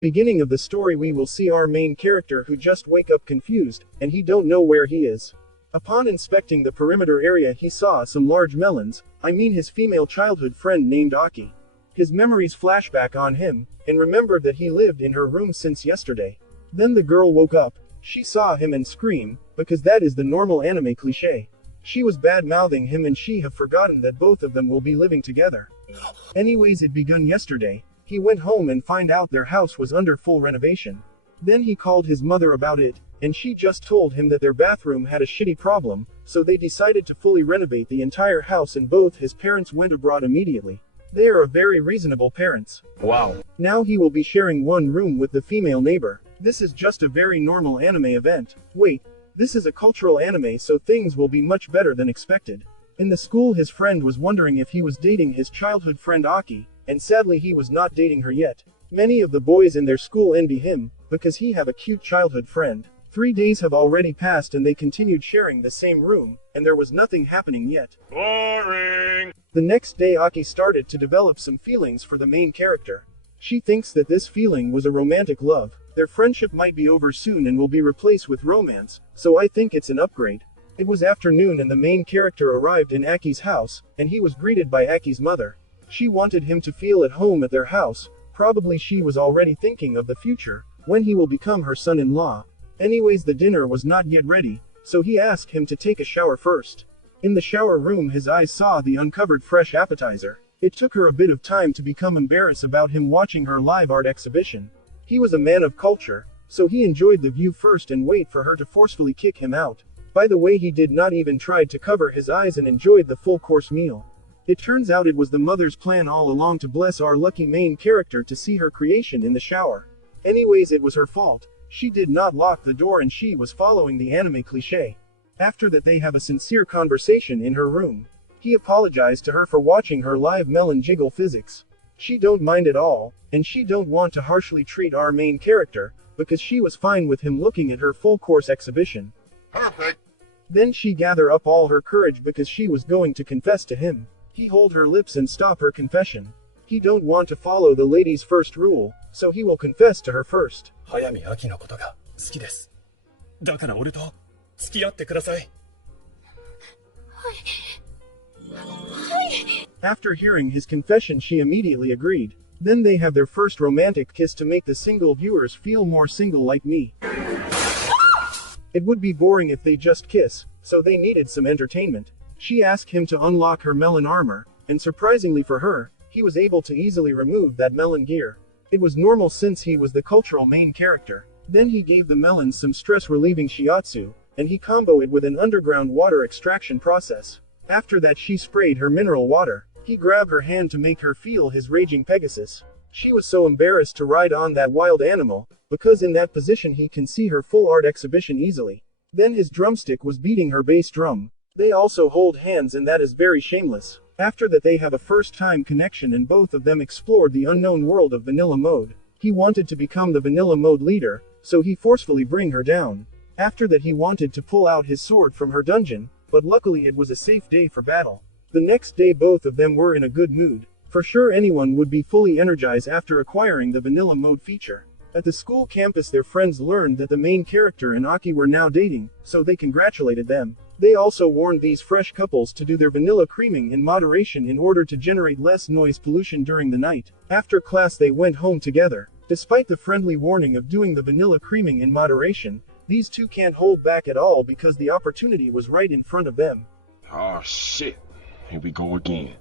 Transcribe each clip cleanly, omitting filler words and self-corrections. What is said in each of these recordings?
Beginning of the story we will see our main character who just wake up confused, and he don't know where he is. Upon inspecting the perimeter area he saw some large melons, I mean his female childhood friend named Aki. His memories flash back on him, and remembered that he lived in her room since yesterday. Then the girl woke up, she saw him and screamed, because that is the normal anime cliché. She was bad-mouthing him and she have forgotten that both of them will be living together. Anyways it begun yesterday, he went home and find out their house was under full renovation. Then he called his mother about it, and she just told him that their bathroom had a shitty problem, so they decided to fully renovate the entire house and both his parents went abroad immediately. They are very reasonable parents. Wow. Now he will be sharing one room with the female neighbor. This is just a very normal anime event. Wait, this is a cultural anime so things will be much better than expected. In the school his friend was wondering if he was dating his childhood friend Aki, and sadly he was not dating her yet. Many of the boys in their school envy him, because he have a cute childhood friend. 3 days have already passed and they continued sharing the same room, and there was nothing happening yet. Boring! The next day Aki started to develop some feelings for the main character. She thinks that this feeling was a romantic love. Their friendship might be over soon and will be replaced with romance, so I think it's an upgrade. It was afternoon and the main character arrived in Aki's house, and he was greeted by Aki's mother. She wanted him to feel at home at their house, probably she was already thinking of the future, when he will become her son-in-law. Anyways the dinner was not yet ready, so he asked him to take a shower first. In the shower room his eyes saw the uncovered fresh appetizer. It took her a bit of time to become embarrassed about him watching her live art exhibition. He was a man of culture, so he enjoyed the view first and wait for her to forcefully kick him out. By the way he did not even try to cover his eyes and enjoyed the full course meal. It turns out it was the mother's plan all along to bless our lucky main character to see her creation in the shower. Anyways it was her fault. She did not lock the door and she was following the anime cliché. After that they have a sincere conversation in her room. He apologized to her for watching her live melon jiggle physics. She don't mind at all, and she don't want to harshly treat our main character, because she was fine with him looking at her full course exhibition. Perfect. Then she gather up all her courage because she was going to confess to him. He hold her lips and stop her confession. He don't want to follow the lady's first rule, so he will confess to her first. 早見秋のことが好きです。だから俺と付き合ってください。After hearing his confession she immediately agreed. Then they have their first romantic kiss to make the single viewers feel more single like me. It would be boring if they just kiss, so they needed some entertainment. She asked him to unlock her melon armor, and surprisingly for her, he was able to easily remove that melon gear. It was normal since he was the cultural main character. Then he gave the melons some stress-relieving shiatsu, and he combo it with an underground water extraction process. After that she sprayed her mineral water. He grabbed her hand to make her feel his raging Pegasus. She was so embarrassed to ride on that wild animal, because in that position he can see her full art exhibition easily. Then his drumstick was beating her bass drum. They also hold hands and that is very shameless. After that they have a first-time connection and both of them explored the unknown world of vanilla mode. He wanted to become the vanilla mode leader, so he forcefully bring her down. After that he wanted to pull out his sword from her dungeon, but luckily it was a safe day for battle. The next day both of them were in a good mood. For sure anyone would be fully energized after acquiring the vanilla mode feature. At the school campus their friends learned that the main character and Aki were now dating, so they congratulated them. They also warned these fresh couples to do their vanilla creaming in moderation in order to generate less noise pollution during the night. After class they went home together. Despite the friendly warning of doing the vanilla creaming in moderation, these two can't hold back at all because the opportunity was right in front of them. Oh shit. Here we go again.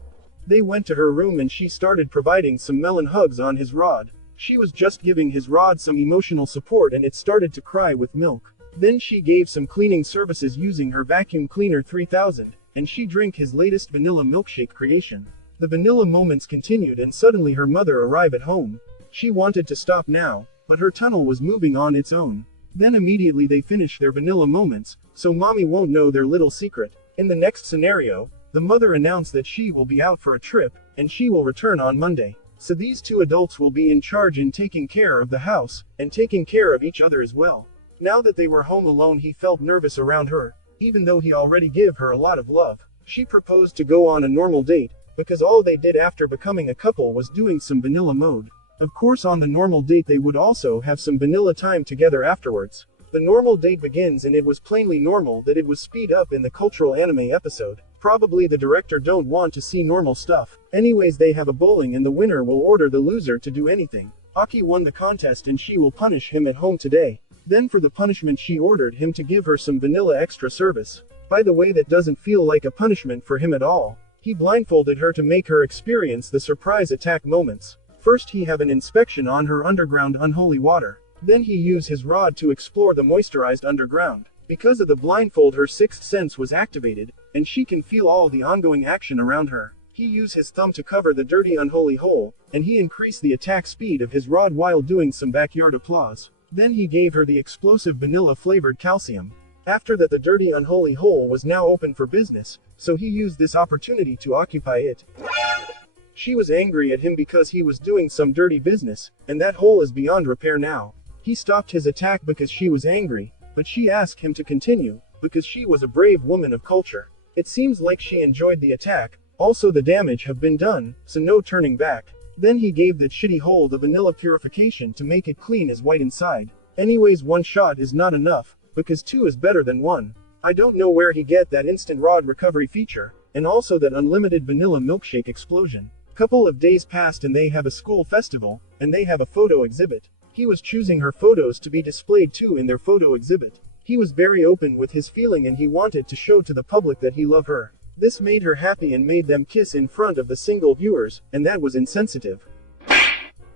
They went to her room and she started providing some melon hugs on his rod. She was just giving his rod some emotional support and it started to cry with milk. Then she gave some cleaning services using her vacuum cleaner 3000, and she drank his latest vanilla milkshake creation. The vanilla moments continued and suddenly her mother arrived at home. She wanted to stop now, but her tunnel was moving on its own. Then immediately they finish their vanilla moments, so mommy won't know their little secret. In the next scenario, the mother announced that she will be out for a trip, and she will return on Monday. So these two adults will be in charge in taking care of the house, and taking care of each other as well. Now that they were home alone he felt nervous around her, even though he already gave her a lot of love. She proposed to go on a normal date, because all they did after becoming a couple was doing some vanilla mode. Of course, on the normal date they would also have some vanilla time together afterwards. The normal date begins and it was plainly normal that it was speed up in the cultural anime episode. Probably the director don't want to see normal stuff. Anyways, they have a bowling and the winner will order the loser to do anything. Aki won the contest and she will punish him at home today. Then for the punishment she ordered him to give her some vanilla extra service. By the way, that doesn't feel like a punishment for him at all. He blindfolded her to make her experience the surprise attack moments. First he have an inspection on her underground unholy water. Then he use his rod to explore the moisturized underground. Because of the blindfold her sixth sense was activated, and she can feel all the ongoing action around her. He used his thumb to cover the dirty unholy hole, and he increased the attack speed of his rod while doing some backyard applause. Then he gave her the explosive vanilla flavored calcium. After that the dirty unholy hole was now open for business, so he used this opportunity to occupy it. She was angry at him because he was doing some dirty business, and that hole is beyond repair now. He stopped his attack because she was angry, but she asked him to continue, because she was a brave woman of culture. It seems like she enjoyed the attack, also the damage have been done, so no turning back. Then he gave that shitty hole the vanilla purification to make it clean as white inside. Anyways, one shot is not enough, because two is better than one. I don't know where he get that instant rod recovery feature, and also that unlimited vanilla milkshake explosion. Couple of days passed and they have a school festival, and they have a photo exhibit. He was choosing her photos to be displayed too in their photo exhibit. He was very open with his feeling and he wanted to show to the public that he loved her. This made her happy and made them kiss in front of the single viewers, and that was insensitive.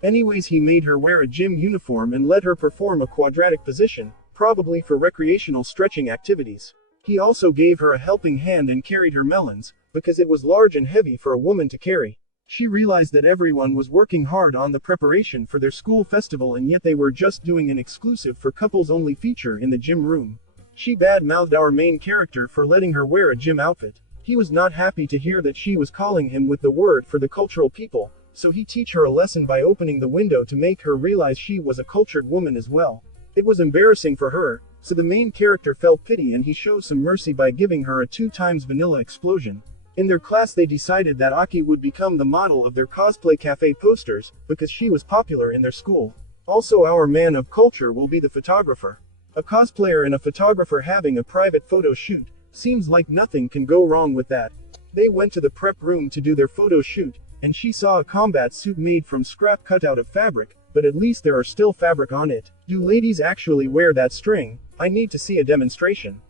Anyways, he made her wear a gym uniform and let her perform a quadratic position, probably for recreational stretching activities. He also gave her a helping hand and carried her melons, because it was large and heavy for a woman to carry. She realized that everyone was working hard on the preparation for their school festival and yet they were just doing an exclusive for couples only feature in the gym room. She bad-mouthed our main character for letting her wear a gym outfit. He was not happy to hear that she was calling him with the word for the cultural people, so he teach her a lesson by opening the window to make her realize she was a cultured woman as well. It was embarrassing for her, so the main character felt pity and he showed some mercy by giving her a 2x vanilla explosion. In their class they decided that Aki would become the model of their cosplay cafe posters, because she was popular in their school. Also our man of culture will be the photographer. A cosplayer and a photographer having a private photo shoot, seems like nothing can go wrong with that. They went to the prep room to do their photo shoot, and she saw a combat suit made from scrap cut out of fabric, but at least there are still fabric on it. Do ladies actually wear that string? I need to see a demonstration.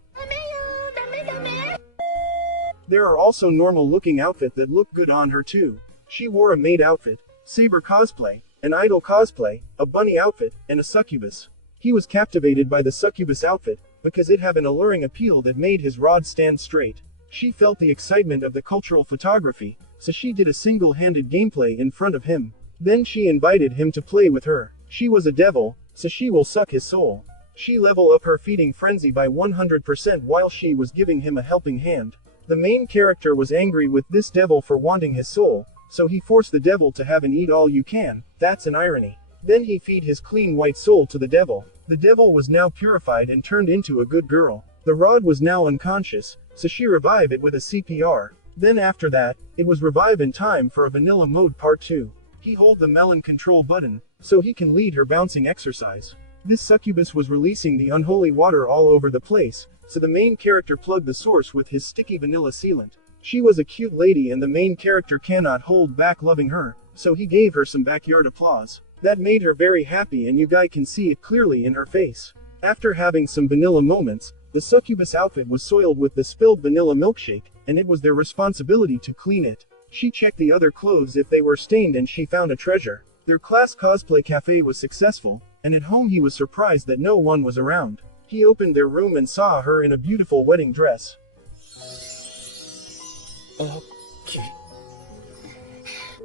There are also normal looking outfit that look good on her too. She wore a maid outfit, saber cosplay, an idol cosplay, a bunny outfit, and a succubus. He was captivated by the succubus outfit, because it had an alluring appeal that made his rod stand straight. She felt the excitement of the cultural photography, so she did a single-handed gameplay in front of him. Then she invited him to play with her. She was a devil, so she will suck his soul. She level up her feeding frenzy by 100% while she was giving him a helping hand. The main character was angry with this devil for wanting his soul, so he forced the devil to have an eat all you can. That's an irony. Then he feed his clean white soul to the devil. The devil was now purified and turned into a good girl. The rod was now unconscious, so she revived it with a CPR. Then after that, it was revive in time for a vanilla mode part 2. He hold the melon control button, so he can lead her bouncing exercise. This succubus was releasing the unholy water all over the place, so the main character plugged the source with his sticky vanilla sealant. She was a cute lady and the main character cannot hold back loving her, so he gave her some backyard applause. That made her very happy and you guys can see it clearly in her face. After having some vanilla moments, the succubus outfit was soiled with the spilled vanilla milkshake, and it was their responsibility to clean it. She checked the other clothes if they were stained and she found a treasure. Their class cosplay cafe was successful, and at home he was surprised that no one was around. He opened their room and saw her in a beautiful wedding dress.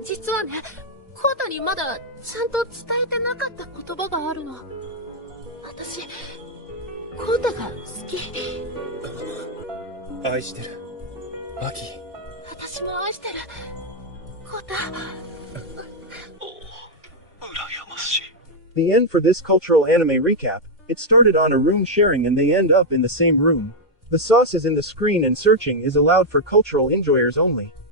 実はね、コウタにまだちゃんと伝えてなかった言葉があるの。私、コウタが好き。愛してる。アキ。私も愛してる。コウタ。羨ましい。 The end for this cultural anime recap. It started on a room sharing and they end up in the same room. The sauce is in the screen and searching is allowed for cultural enjoyers only.